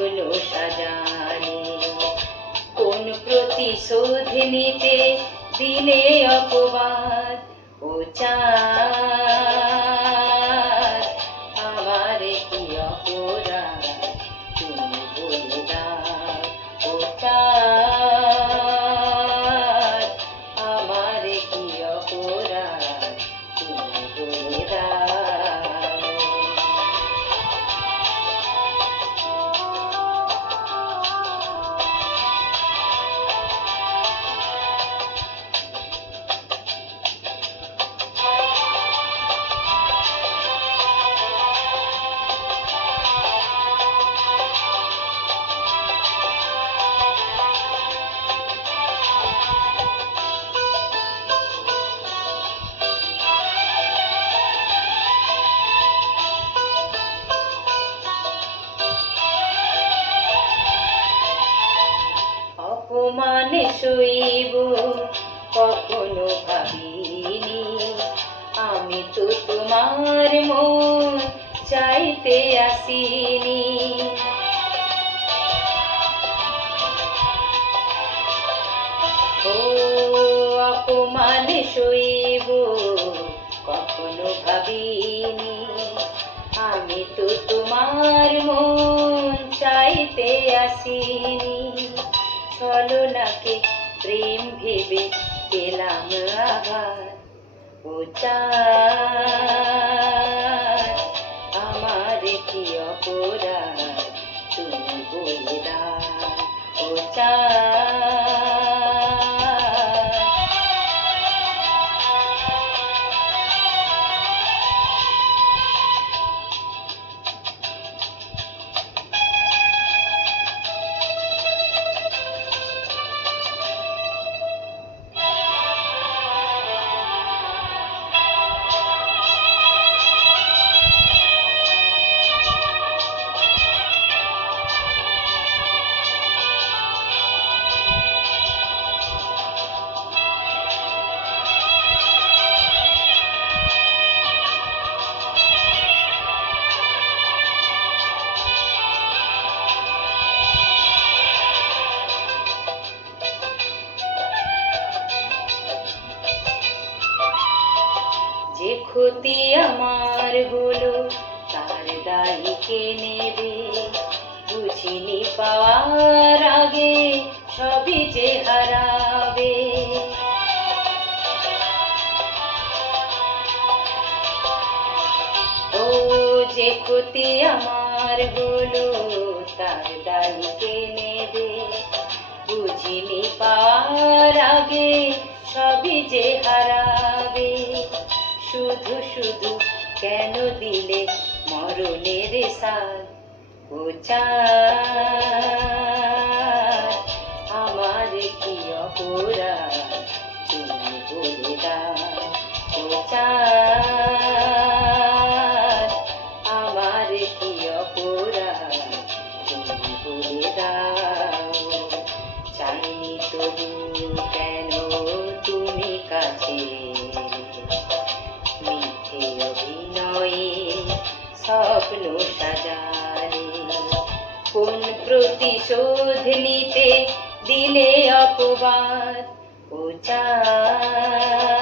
স্বপ্ন সাজালে কোন প্রতিশোধ নিতে দিলে অপবাদ ও চাঁদ আমার কি অপরাধ তুমি বলে দাও ও চাঁদ আমার কি অপরাধ তুমি বলে দাও। অপমানে সইব কখনো ভাবিনি আমি তো তোমার মন চাইতে আসিনি ও অপমানে সইব কখনো ভাবিনি আমি তো তোমার মন চাইতে আসিনি ছলনাকে প্রেম ভেবে পেলাম আঘাত ও চাঁদ আমার কি অপরাধ তুমি বলে দাও ও চাঁদ। যে ক্ষতি আমার হলো তার দায়ী কে নেবে বুঝিনি পাওয়ার আগে সবই যে হারাবে ও যে ক্ষতি আমার হলো তার দায়ী কে নেবে বুঝিনি পাওয়ার আগে সবই যে হারাবে শুধু শুধু কেন দিলে মরণের সাথ ও চাঁদ আমার কি অপরাধ তুমি বলে দাও ও চাঁদ আমার কি অপরাধ তুমি বলে দাও চাইনি তবু কেন তুমি কাছে মিথ্যে অভিনয়ে স্বপ্ন সাজালে কোন প্রতিশোধ নিতে দিলে অপবাদ ও চাঁদ।